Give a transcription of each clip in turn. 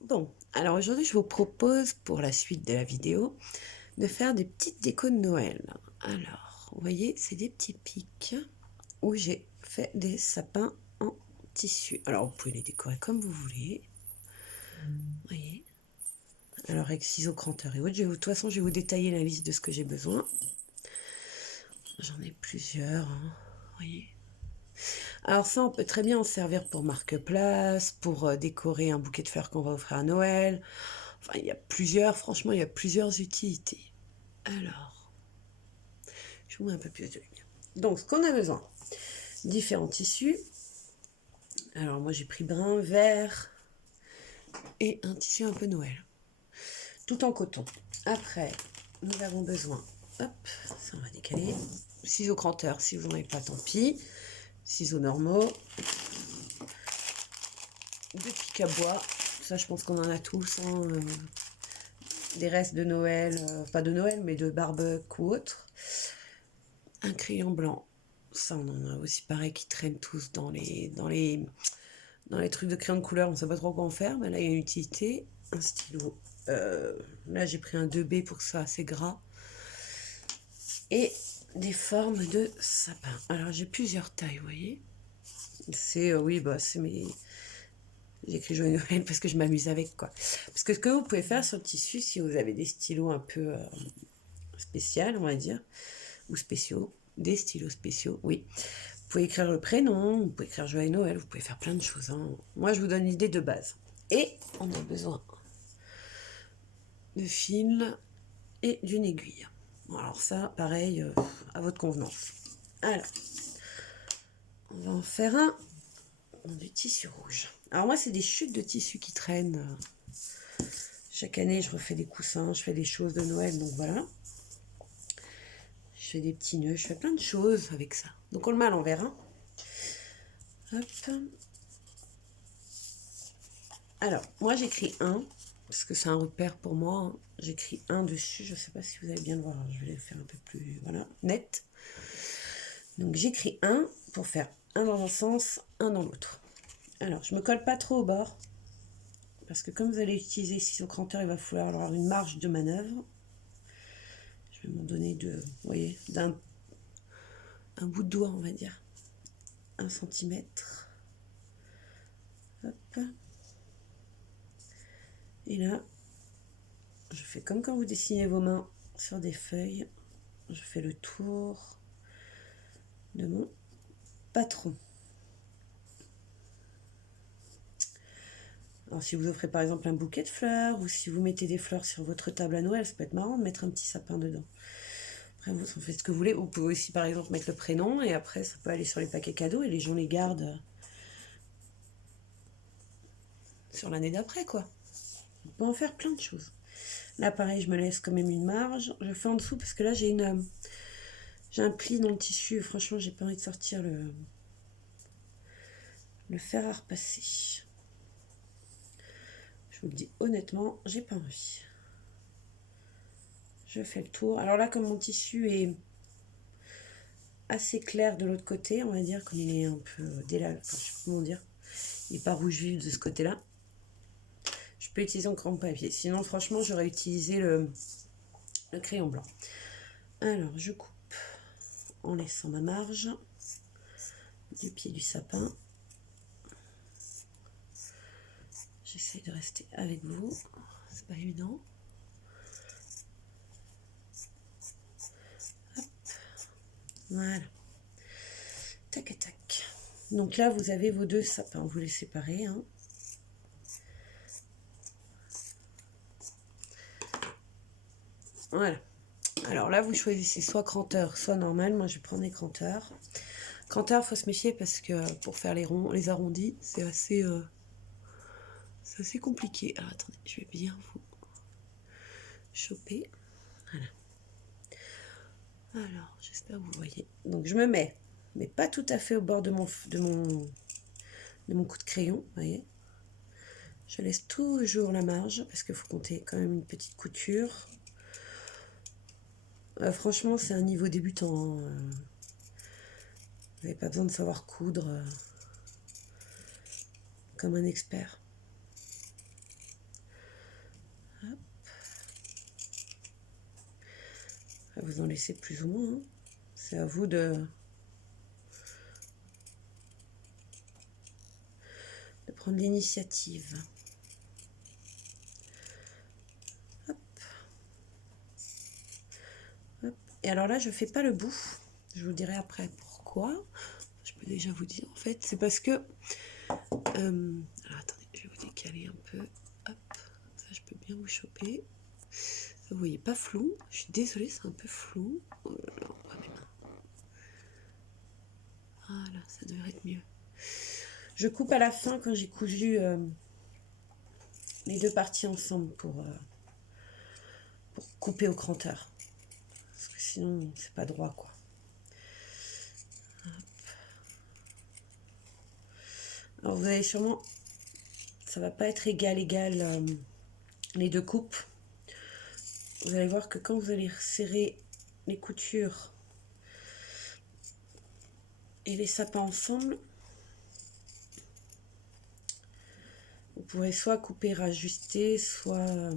Bon, alors aujourd'hui, je vous propose pour la suite de la vidéo de faire des petites décos de Noël. Alors, vous voyez, c'est des petits pics où j'ai fait des sapins en tissu. Alors, vous pouvez les décorer comme vous voulez. Vous voyez. Alors, avec ciseaux, cranteurs et autres, de toute façon, je vais vous détailler la liste de ce que j'ai besoin. J'en ai plusieurs, hein, vous voyez. Alors ça, on peut très bien en servir pour marque-place, pour décorer un bouquet de fleurs qu'on va offrir à Noël. Enfin, il y a plusieurs, franchement, il y a plusieurs utilités. Alors, je vous mets un peu plus de lumière. Donc, ce qu'on a besoin, différents tissus. Alors, moi, j'ai pris brun, vert et un tissu un peu Noël. Tout en coton. Après, nous avons besoin, hop, ça on va décaler, ciseaux cranteurs, si vous n'en avez pas, tant pis. Ciseaux normaux. Deux pics à bois. Ça, je pense qu'on en a tous. Hein, des restes de Noël, pas de Noël, mais de barbecue ou autre. Un crayon blanc. Ça, on en a aussi pareil qui traînent tous dans les trucs de crayon de couleur. On ne sait pas trop quoi en faire, mais là, il y a une utilité. Un stylo. Là, j'ai pris un 2B pour que ça soit assez gras. Et des formes de sapin. Alors, j'ai plusieurs tailles, vous voyez. C'est, oui, bah, c'est mes... J'écris Joyeux Noël parce que je m'amuse avec, quoi. Parce que ce que vous pouvez faire sur le tissu, si vous avez des stylos un peu spéciaux, on va dire, ou spéciaux, des stylos spéciaux, oui. Vous pouvez écrire le prénom, vous pouvez écrire Joyeux Noël, vous pouvez faire plein de choses. Hein. Moi, je vous donne l'idée de base. Et on a besoin de fil et d'une aiguille. Bon, alors ça, pareil, à votre convenance. Alors, on va en faire un du tissu rouge. Alors moi, c'est des chutes de tissu qui traînent. Chaque année, je refais des coussins, je fais des choses de Noël, donc voilà. Je fais des petits nœuds, je fais plein de choses avec ça. Donc on le met à l'envers. Hein. Hop. Alors, moi j'écris 1, parce que c'est un repère pour moi. Hein. J'écris 1 dessus, je ne sais pas si vous allez bien le voir. Je vais le faire un peu plus voilà, net. Donc j'écris 1 pour faire un dans un sens, un dans l'autre. Alors, je ne me colle pas trop au bord, parce que comme vous allez utiliser ciseaux cranteurs, il va falloir avoir une marge de manœuvre. Je vais m'en donner de, vous voyez, d'un bout de doigt, on va dire. 1 centimètre. Hop. Et là, je fais comme quand vous dessinez vos mains sur des feuilles. Je fais le tour de mon patron. Alors si vous offrez par exemple un bouquet de fleurs, ou si vous mettez des fleurs sur votre table à Noël, ça peut être marrant de mettre un petit sapin dedans. Après vous en faites ce que vous voulez. Vous pouvez aussi par exemple mettre le prénom, et après ça peut aller sur les paquets cadeaux, et les gens les gardent sur l'année d'après, quoi. On peut en faire plein de choses. Là pareil, je me laisse quand même une marge. Je fais en dessous parce que là j'ai un pli dans le tissu. Franchement, j'ai pas envie de sortir le fer à repasser. Je vous le dis honnêtement, j'ai pas envie. Je fais le tour. Alors là, comme mon tissu est assez clair de l'autre côté, on va dire, comme il est un peu délavé, enfin, je sais pas comment dire, il n'est pas rouge vif de ce côté-là, je peux utiliser un crayon papier. Sinon, franchement, j'aurais utilisé le crayon blanc. Alors, je coupe en laissant ma marge du pied du sapin. J'essaye de rester avec vous, c'est pas évident. Hop. Voilà. Tac, tac. Donc là, vous avez vos deux sapins, vous les séparez. Hein. Voilà. Alors là, vous choisissez soit cranteur, soit normal. Moi, je vais prendre les cranteurs. Cranteur, il faut se méfier parce que pour faire les ronds, les arrondis, c'est assez compliqué. Alors attendez, je vais bien vous choper. Voilà. Alors, j'espère que vous voyez. Donc je me mets, mais pas tout à fait au bord de mon coup de crayon, vous voyez. Je laisse toujours la marge parce qu'il faut compter quand même une petite couture. Franchement, c'est un niveau débutant. Hein. Vous n'avez pas besoin de savoir coudre comme un expert. vous en laissez plus ou moins, hein. C'est à vous de prendre l'initiative. Hop. Hop. Et alors là, je fais pas le bout. Je vous dirai après pourquoi. Je peux déjà vous dire, en fait, c'est parce que... alors attendez, je vais vous décaler un peu. Hop, ça je peux bien vous choper. Vous voyez, pas flou. Je suis désolée, c'est un peu flou. Oh là là, on voit mes mains. Voilà, ça devrait être mieux. Je coupe à la fin quand j'ai cousu les deux parties ensemble pour couper au cranteur. Parce que sinon, c'est pas droit, quoi. Hop. Alors, vous allez sûrement... Ça va pas être égal, les deux coupes. Vous allez voir que quand vous allez serrer les coutures et les sapins ensemble, vous pourrez soit couper, rajuster, soit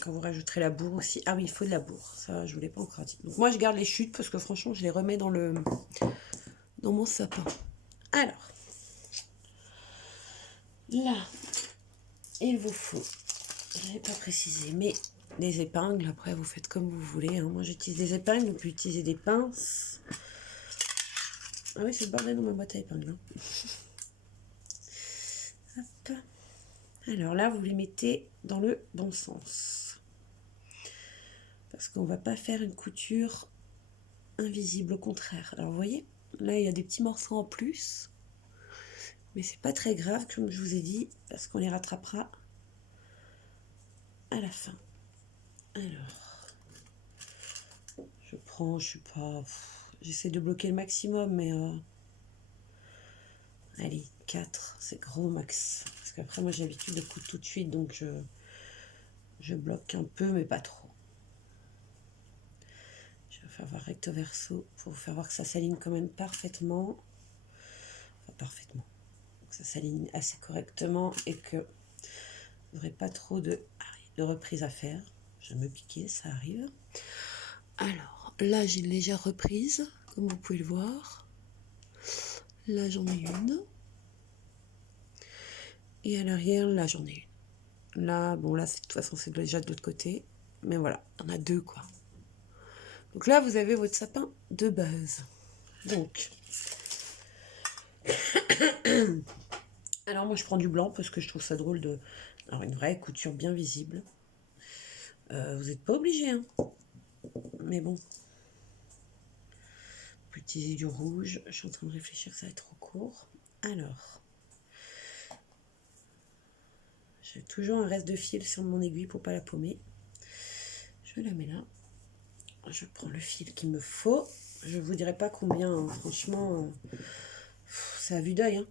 quand vous rajouterez la bourre aussi. Ah oui, il faut de la bourre, ça je vous l'ai pas encore dit. Donc moi je garde les chutes parce que franchement je les remets dans mon sapin. Alors là, il vous faut, je n'ai pas précisé, mais des épingles. Après vous faites comme vous voulez, hein. Moi j'utilise des épingles, vous pouvez utiliser des pinces. Ah oui, c'est le bordel dans ma boîte à épingles, hein. Hop. Alors là, vous les mettez dans le bon sens. Parce qu'on ne va pas faire une couture invisible, au contraire. Alors vous voyez, là il y a des petits morceaux en plus. Mais c'est pas très grave, comme je vous ai dit, parce qu'on les rattrapera à la fin. Alors, je prends, je sais pas... J'essaie de bloquer le maximum, mais... allez, 4, c'est gros max. Parce qu'après, moi, j'ai l'habitude de coudre tout de suite, donc je bloque un peu, mais pas trop. Je vais faire voir recto verso pour vous faire voir que ça s'aligne quand même parfaitement. Enfin, parfaitement. Que ça s'aligne assez correctement et que vous n'aurez pas trop de reprise à faire. Je vais me piquer, ça arrive. Alors, là, j'ai une légère reprise, comme vous pouvez le voir. Là, j'en ai une. Et à l'arrière, là, j'en ai une. Là, bon, là, de toute façon, c'est déjà de l'autre côté. Mais voilà, on a deux, quoi. Donc là, vous avez votre sapin de base. Donc, alors moi, je prends du blanc parce que je trouve ça drôle de... Alors, une vraie couture bien visible. Vous n'êtes pas obligé, hein. Mais bon. Vous pouvez utiliser du rouge. Je suis en train de réfléchir que ça va être trop court. Alors... J'ai toujours un reste de fil sur mon aiguille pour pas la paumer. Je la mets là. Je prends le fil qu'il me faut. Je vous dirai pas combien, hein. Franchement, c'est à vue d'œil, hein.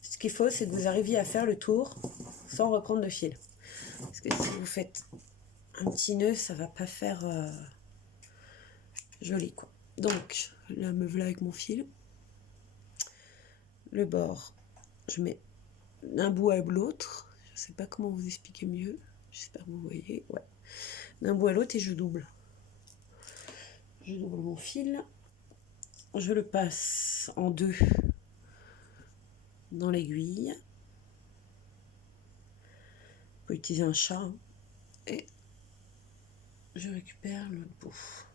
Ce qu'il faut, c'est que vous arriviez à faire le tour sans reprendre de fil. Parce que si vous faites un petit nœud, ça va pas faire joli, quoi. Donc, là, me voilà avec mon fil. Le bord, je mets d'un bout à l'autre. Je sais pas comment vous expliquer mieux. J'espère que vous voyez. Ouais. D'un bout à l'autre et je double. Je double mon fil. Je le passe en deux dans l'aiguille. Vous pouvez utiliser un chat. Hein. Et je récupère l'autre bout.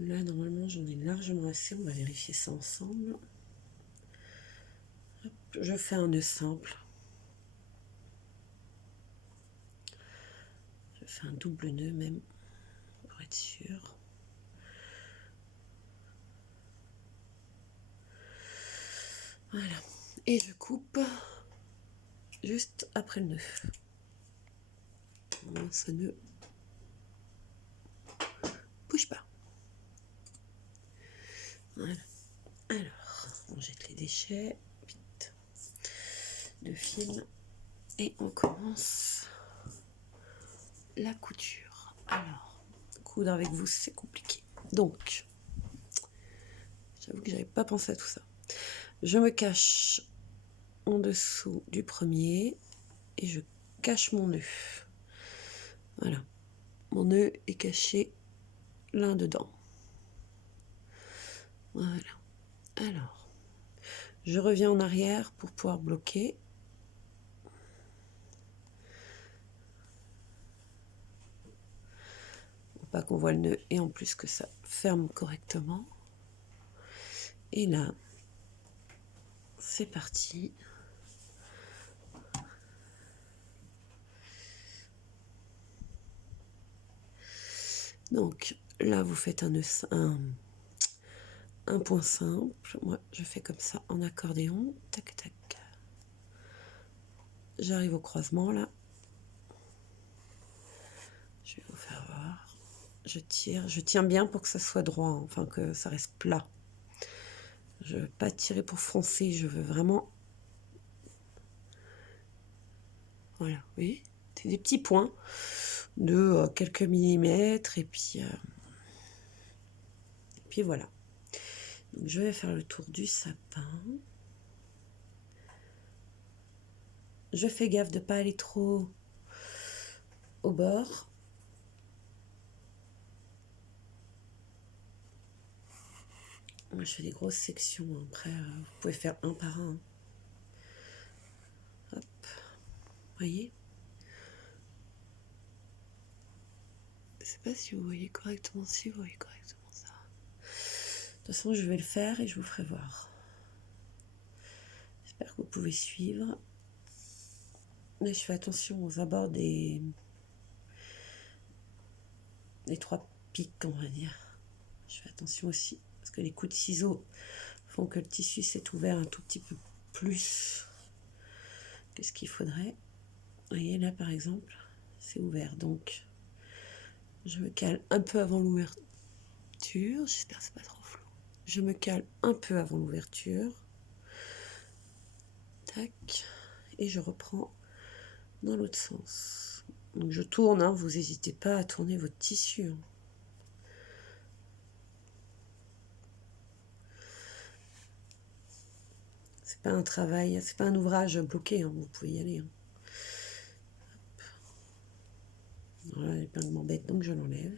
Là, normalement, j'en ai largement assez. On va vérifier ça ensemble. Hop, je fais un nœud simple. Je fais un double nœud même, pour être sûr. Voilà. Et je coupe juste après le nœud. Ce nœud bouge pas. Voilà. Alors, on jette les déchets, vite, de fil, et on commence la couture. Alors, coudre avec vous, c'est compliqué. Donc, j'avoue que j'avais pas pensé à tout ça. Je me cache en dessous du premier et je cache mon nœud. Voilà, mon nœud est caché là dedans. Voilà. Alors, je reviens en arrière pour pouvoir bloquer. Pour pas qu'on voit le nœud et en plus que ça ferme correctement. Et là, c'est parti. Donc là, vous faites un point simple. Moi, je fais comme ça en accordéon. Tac, tac. J'arrive au croisement là. Je vais vous faire voir. Je tire. Je tiens bien pour que ça soit droit, hein, enfin que ça reste plat. Je ne veux pas tirer pour froncer. Je veux vraiment... Voilà, vous voyez, c'est des petits points de quelques millimètres. Et puis voilà. Donc, je vais faire le tour du sapin. Je fais gaffe de ne pas aller trop au bord. Moi, je fais des grosses sections. Après, vous pouvez faire un par un. Hop. Vous voyez? Je ne sais pas si vous voyez correctement. Si vous voyez correctement ça. De toute façon, je vais le faire et je vous ferai voir. J'espère que vous pouvez suivre. Mais je fais attention aux abords des 3 pics, on va dire. Je fais attention aussi, parce que les coups de ciseaux font que le tissu s'est ouvert un tout petit peu plus que ce qu'il faudrait. Vous voyez, là, par exemple, c'est ouvert. Donc, je me cale un peu avant l'ouverture. J'espère que c'est pas trop flou. Je me cale un peu avant l'ouverture. Tac. Et je reprends dans l'autre sens. Donc, je tourne. Hein, vous n'hésitez pas à tourner votre tissu. Hein. C'est pas un travail, c'est pas un ouvrage bloqué. Hein, vous pouvez y aller. Hein. Voilà, l'épingle m'embête, donc je l'enlève. De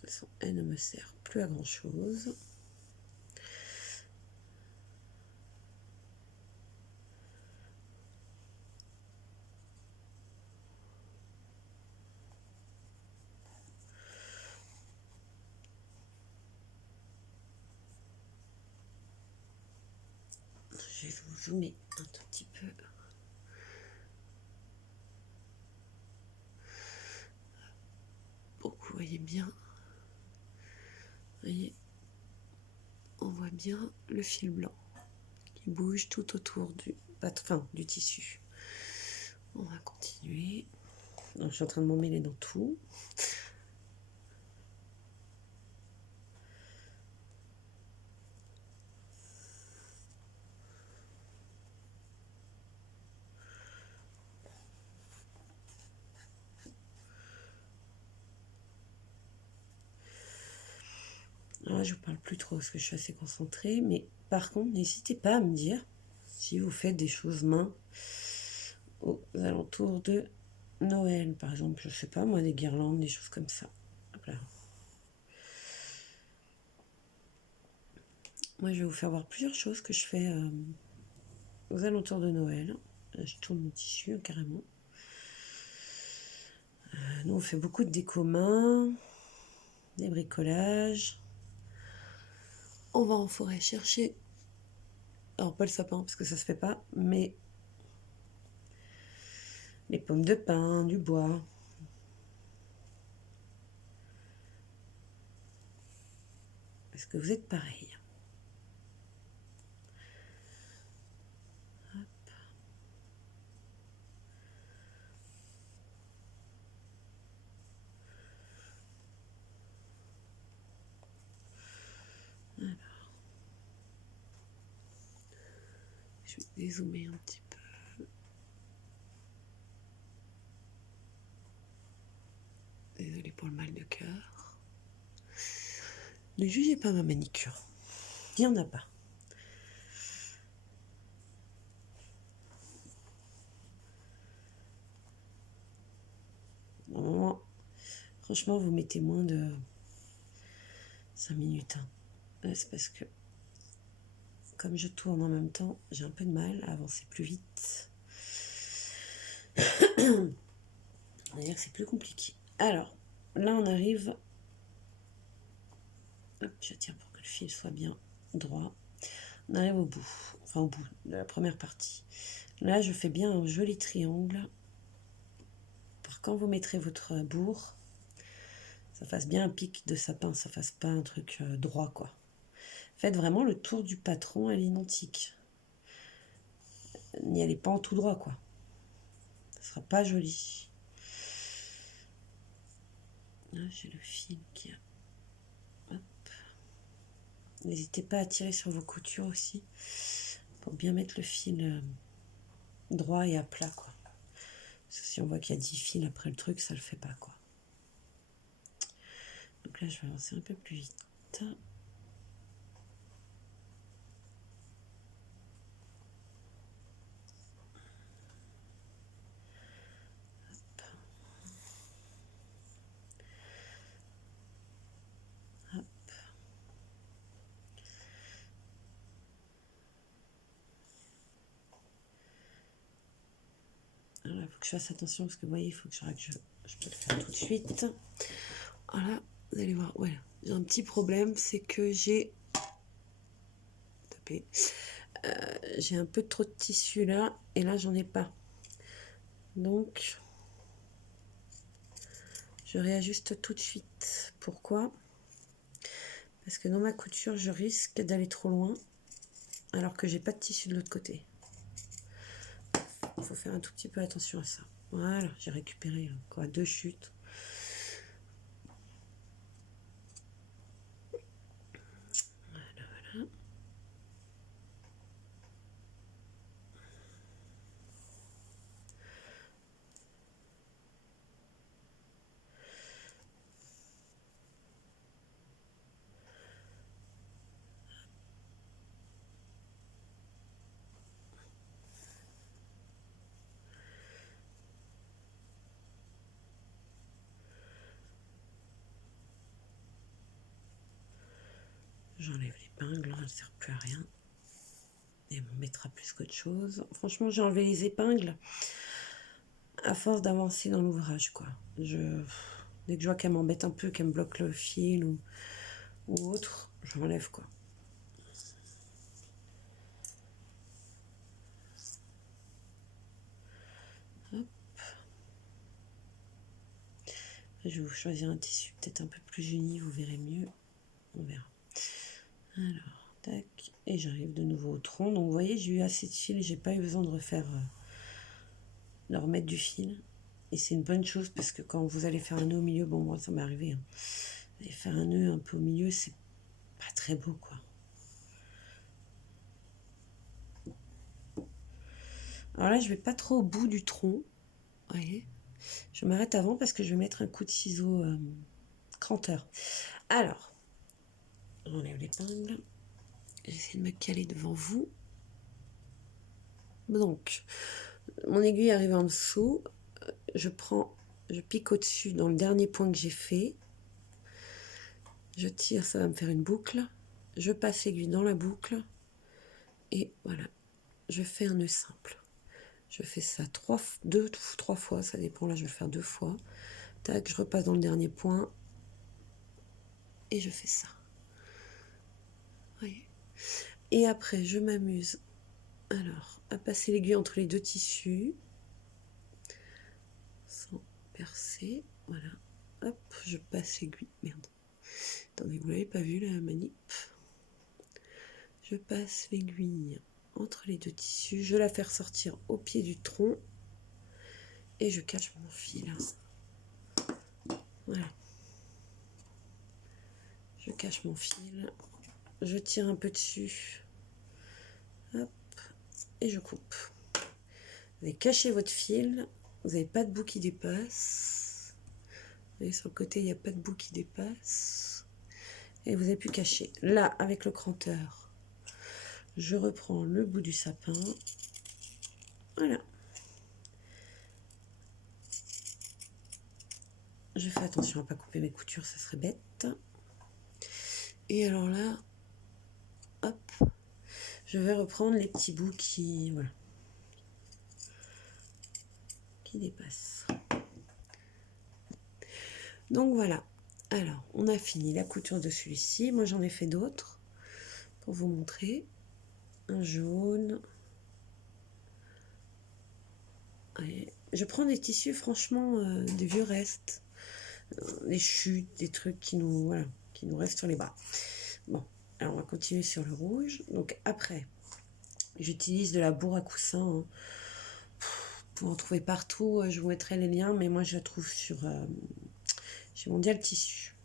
toute façon, elle ne me sert plus à grand chose. Je vais vous zoomer un tout petit peu. Pour que vous voyez bien. Vous voyez, on voit bien le fil blanc qui bouge tout autour du tissu. On va continuer. Donc, je suis en train de m'emmêler dans tout. Alors là, je vous parle plus trop parce que je suis assez concentrée, mais par contre, n'hésitez pas à me dire si vous faites des choses main aux alentours de Noël, par exemple, je sais pas moi, des guirlandes, des choses comme ça. Hop là. Moi, je vais vous faire voir plusieurs choses que je fais aux alentours de Noël. Là, je tourne mon tissu carrément. Nous, on fait beaucoup de déco main, des bricolages. On va en forêt chercher, alors pas le sapin parce que ça se fait pas, mais les pommes de pin, du bois. Est-ce que vous êtes pareil? Alors, je vais dézoomer un petit peu. Désolée pour le mal de cœur. Ne jugez pas ma manicure. Il n'y en a pas. Franchement, vous mettez moins de 5 minutes. Hein. Là, c'est parce que, comme je tourne en même temps, j'ai un peu de mal à avancer plus vite. On va dire que c'est plus compliqué. Alors, là, on arrive... Hop, je tire pour que le fil soit bien droit. On arrive au bout, enfin au bout de la première partie. Là, je fais bien un joli triangle pour quand vous mettrez votre bourre, ça fasse bien un pic de sapin, ça fasse pas un truc droit, quoi. Faites vraiment le tour du patron à l'identique. N'y allez pas en tout droit, quoi. Ça sera pas joli. Là, j'ai le fil qui a... Hop. N'hésitez pas à tirer sur vos coutures aussi, pour bien mettre le fil droit et à plat, quoi. Parce que si on voit qu'il y a 10 fils après le truc, ça le fait pas, quoi. Donc là, je vais avancer un peu plus vite. Hop. Alors, il faut que je fasse attention parce que vous voyez, il faut que je règle. Je peux le faire tout de suite. Voilà, vous allez voir. Voilà, j'ai un petit problème, c'est que j'ai tapé. J'ai un peu trop de tissu là, et là j'en ai pas. Donc, je réajuste tout de suite. Pourquoi? Parce que dans ma couture, je risque d'aller trop loin, alors que j'ai pas de tissu de l'autre côté. Il faut faire un tout petit peu attention à ça. Voilà, j'ai récupéré quoi, 2 chutes. Voilà. J'enlève l'épingle, elle ne sert plus à rien. Et on mettra plus qu'autre chose. Franchement, j'ai enlevé les épingles à force d'avancer dans l'ouvrage, quoi. Dès que je vois qu'elle m'embête un peu, qu'elle me bloque le fil ou autre, je l'enlève, quoi. Hop. Je vais vous choisir un tissu peut-être un peu plus uni, vous verrez mieux. On verra. Alors, tac. Et j'arrive de nouveau au tronc. Donc, vous voyez, j'ai eu assez de fil et j'ai pas eu besoin de refaire... de remettre du fil. Et c'est une bonne chose parce que quand vous allez faire un nœud au milieu, bon, moi, ça m'est arrivé. Hein. Vous allez faire un nœud un peu au milieu, c'est pas très beau, quoi. Alors là, je vais pas trop au bout du tronc. Vous voyez, je m'arrête avant parce que je vais mettre un coup de ciseau cranteur. Alors, j'enlève l'épingle. J'essaie de me caler devant vous. Donc, mon aiguille arrive en dessous. Je pique au-dessus dans le dernier point que j'ai fait. Je tire, ça va me faire une boucle. Je passe l'aiguille dans la boucle. Et voilà, je fais un nœud simple. Je fais ça 3 fois, ça dépend. Là, je vais le faire 2 fois. Tac, je repasse dans le dernier point. Et je fais ça. Voyez. Et après, je m'amuse alors à passer l'aiguille entre les deux tissus sans percer. Voilà. Hop, je passe l'aiguille. Merde. Attendez, vous l'avez pas vu la manip. Je passe l'aiguille entre les deux tissus. Je la fais ressortir au pied du tronc. Et je cache mon fil. Voilà. Je cache mon fil. Je tire un peu dessus. Hop. Et je coupe. Vous avez caché votre fil. Vous n'avez pas de bout qui dépasse. Vous voyez, sur le côté, il n'y a pas de bout qui dépasse. Et vous avez pu cacher. Là, avec le cranteur, je reprends le bout du sapin. Voilà. Je fais attention à ne pas couper mes coutures, ça serait bête. Et alors là, hop, je vais reprendre les petits bouts qui, voilà, qui dépassent. Donc voilà, alors on a fini la couture de celui-ci. Moi j'en ai fait d'autres pour vous montrer. Un jaune. Ouais. Je prends des tissus, franchement, des vieux restes, des chutes, des trucs qui nous, voilà, qui nous restent sur les bras. Bon, alors on va continuer sur le rouge. Donc après, j'utilise de la bourre à coussin. Hein. Pour en trouver partout, je vous mettrai les liens, mais moi je la trouve sur chez Mondial Tissu.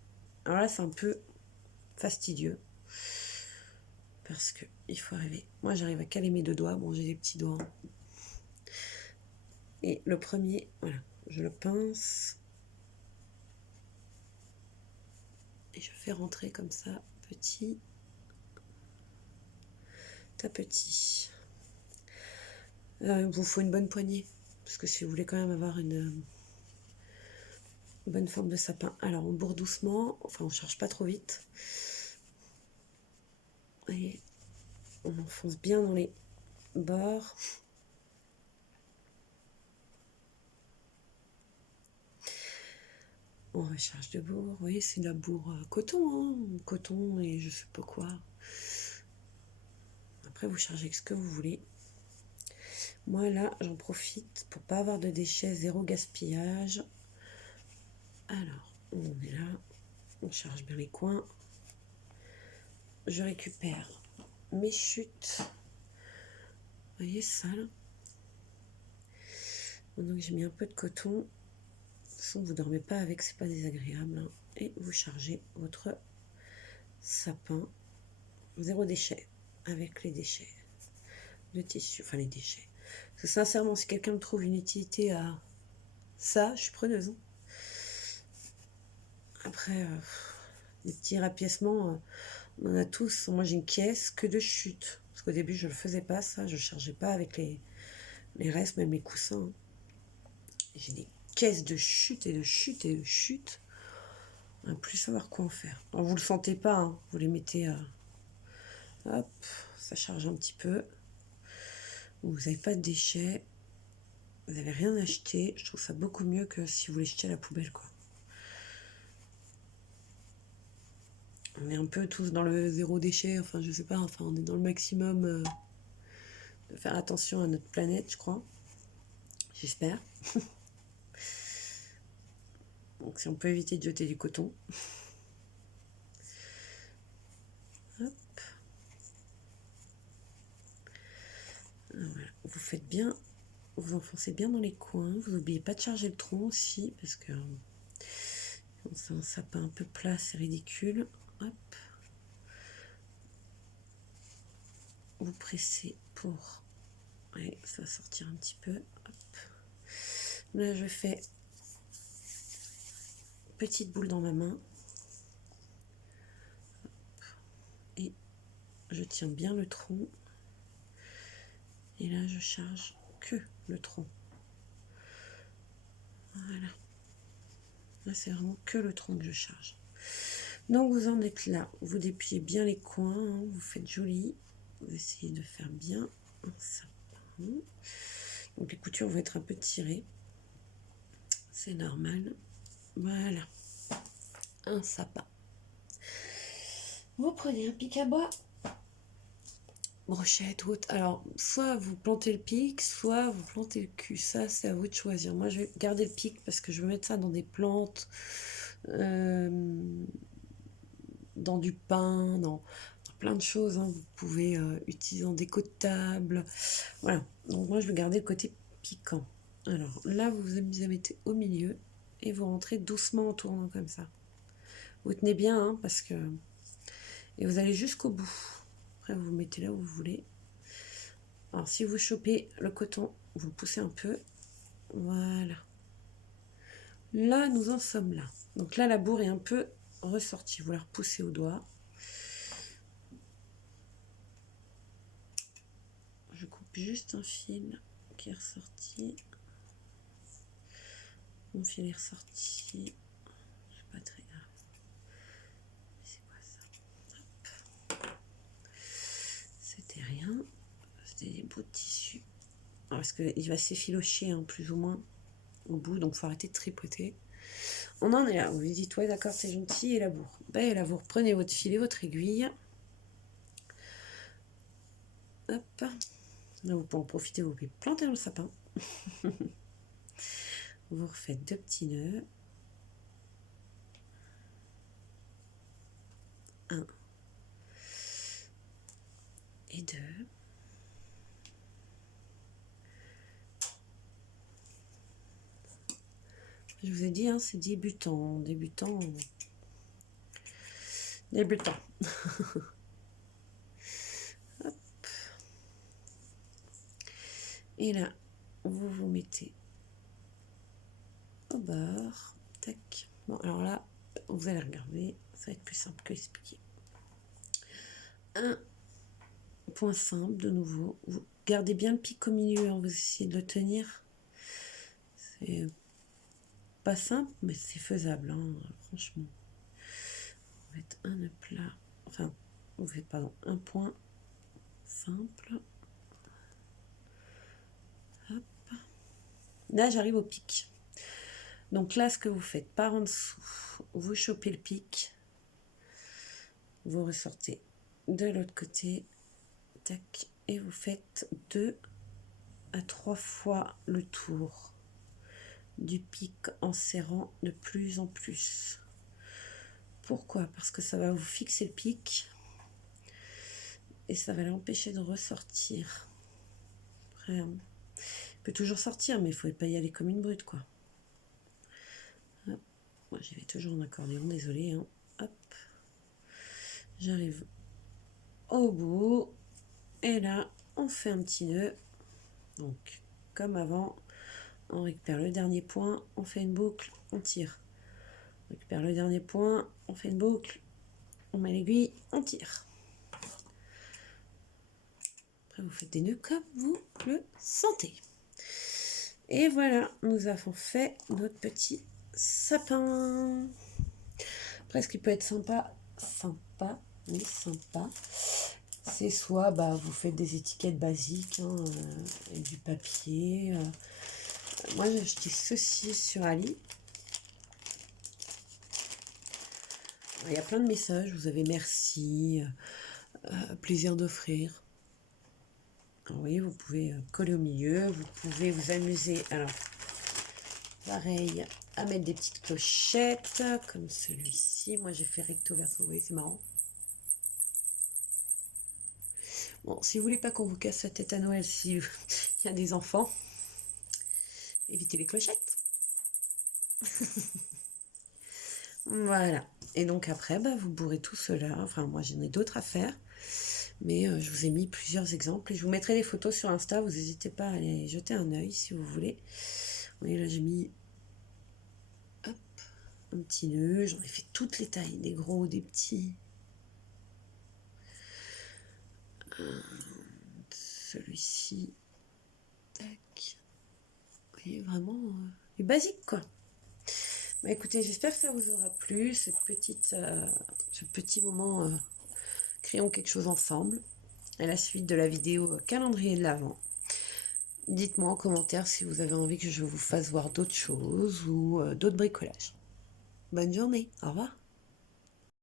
Alors là, c'est un peu fastidieux parce que il faut arriver. Moi, j'arrive à caler mes deux doigts. Bon, j'ai des petits doigts. Hein. Et le premier, voilà, je le pince et je fais rentrer comme ça, petit à petit. Il vous faut une bonne poignée parce que si vous voulez quand même avoir une bonne forme de sapin. Alors, on bourre doucement, enfin, on cherche pas trop vite. Et on enfonce bien dans les bords. On recharge de bourre. Vous voyez, c'est de la bourre coton, hein, coton et je sais pas quoi. Après, vous chargez avec ce que vous voulez. Moi, là, j'en profite pour pas avoir de déchets, zéro gaspillage. Alors, on est là. On charge bien les coins. Je récupère mes chutes. Vous voyez ça, là? Donc, j'ai mis un peu de coton. De toute façon, vous ne dormez pas avec, c'est pas désagréable. Hein. Et vous chargez votre sapin. Zéro déchet. Avec les déchets de tissu. Enfin, les déchets. Parce que sincèrement, si quelqu'un me trouve une utilité à ça, je suis preneuse. Hein. Après, les petits rapiècements, on en a tous. Moi, j'ai une caisse que de chutes. Parce qu'au début, je ne le faisais pas, ça. Je ne chargeais pas avec les restes, même les coussins. Hein. J'ai des caisses de chutes et de chutes et de chutes. On ne va plus savoir quoi en faire. Alors, vous ne le sentez pas. Hein. Vous les mettez... hop, ça charge un petit peu. Vous n'avez pas de déchets. Vous n'avez rien acheté. Je trouve ça beaucoup mieux que si vous les jetez à la poubelle, quoi. On est un peu tous dans le zéro déchet, enfin je sais pas, enfin on est dans le maximum de faire attention à notre planète, je crois. J'espère. Donc si on peut éviter de jeter du coton. Hop. Voilà. Vous faites bien, vous enfoncez bien dans les coins. Vous n'oubliez pas de charger le tronc aussi, parce que c'est un sapin un peu plat, c'est ridicule. Hop. Vous pressez pour... Ouais, ça va sortir un petit peu. Hop. Là, je fais petite boule dans ma main. Et je tiens bien le tronc. Et là, je charge que le tronc. Voilà. Là, c'est vraiment que le tronc que je charge. Donc, vous en êtes là. Vous dépliez bien les coins. Hein, vous faites joli. Vous essayez de faire bien un sapin. Donc, les coutures vont être un peu tirées. C'est normal. Voilà. Un sapin. Vous prenez un pic à bois. Brochette ou autre. Alors, soit vous plantez le pic, soit vous plantez le cul. Ça, c'est à vous de choisir. Moi, je vais garder le pic parce que je veux mettre ça dans des plantes, dans du pain, dans plein de choses. Hein. Vous pouvez utiliser en déco de table. Voilà. Donc, moi, je vais garder le côté piquant. Alors, là, vous vous mettez au milieu et vous rentrez doucement en tournant comme ça. Vous tenez bien, hein, parce que... Et vous allez jusqu'au bout. Après, vous mettez là où vous voulez. Alors, si vous chopez le coton, vous le poussez un peu. Voilà. Là, nous en sommes là. Donc là, la bourre est un peu ressortie. Vous la repoussez au doigt. Je coupe juste un fil qui est ressorti. Mon fil est ressorti. pas très grave. C'est quoi ça? Hop. C'était rien. C'était des bouts de tissu. Parce qu'il va s'effilocher hein, plus ou moins au bout, donc il faut arrêter de tripoter. On en est là. Vous lui dites, ouais, d'accord, c'est gentil. Et la bourre. Ben, là, vous reprenez votre filet, votre aiguille. Hop. Là, vous pouvez en profiter, vous pouvez planter dans le sapin. Vous refaites 2 petits nœuds. 1 et 2. Je vous ai dit, hein, c'est débutant. Hop. Et là, vous vous mettez au bord. Tac. Bon, alors là, vous allez regarder. Ça va être plus simple que expliquer. Un point simple, de nouveau. Vous gardez bien le pic au milieu. Hein, vous essayez de le tenir. C'est pas simple, mais c'est faisable. Hein, franchement. Vous faites un nœud plat. Enfin, vous faites, pardon, un point simple. Hop. Là, j'arrive au pic. Donc là, ce que vous faites par en dessous, vous chopez le pic, vous ressortez de l'autre côté, tac, et vous faites 2 à 3 fois le tour du pic en serrant de plus en plus. Pourquoi? Parce que ça va vous fixer le pic et ça va l'empêcher de ressortir. Après, il peut toujours sortir, mais il ne faut pas y aller comme une brute, quoi. Hop. Moi, j'y vais toujours en accordéon, désolé. Hein. Hop. J'arrive au bout. Et là, on fait un petit nœud. Donc, comme avant, on récupère le dernier point, on fait une boucle, on tire. On récupère le dernier point, on fait une boucle, on met l'aiguille, on tire. Après, vous faites des nœuds comme vous le sentez. Et voilà, nous avons fait notre petit sapin. Après, ce qui peut être sympa, c'est soit vous faites des étiquettes basiques, hein, et du papier. Moi, j'ai acheté ceci sur Ali. Il y a plein de messages. Vous avez merci, plaisir d'offrir. Vous voyez, vous pouvez coller au milieu. Vous pouvez vous amuser. Alors, pareil, à mettre des petites clochettes comme celui-ci. Moi, j'ai fait recto verso. Vous voyez, c'est marrant. Bon, si vous voulez pas qu'on vous casse la tête à Noël, s'il y a des enfants, évitez les clochettes. Voilà. Et donc après, vous bourrez tout cela. Enfin, moi, j'en ai d'autres à faire. Mais je vous ai mis plusieurs exemples. Et je vous mettrai des photos sur Insta. Vous n'hésitez pas à aller jeter un œil si vous voulez. Vous voyez, là, j'ai mis hop, un petit nœud. J'en ai fait toutes les tailles. Des gros, des petits. Celui-ci. Tac. Vous voyez, vraiment du basique, quoi. Écoutez, j'espère que ça vous aura plu, ce petit moment créons quelque chose ensemble, à la suite de la vidéo calendrier de l'Avent. Dites-moi en commentaire si vous avez envie que je vous fasse voir d'autres choses ou d'autres bricolages. Bonne journée, au revoir.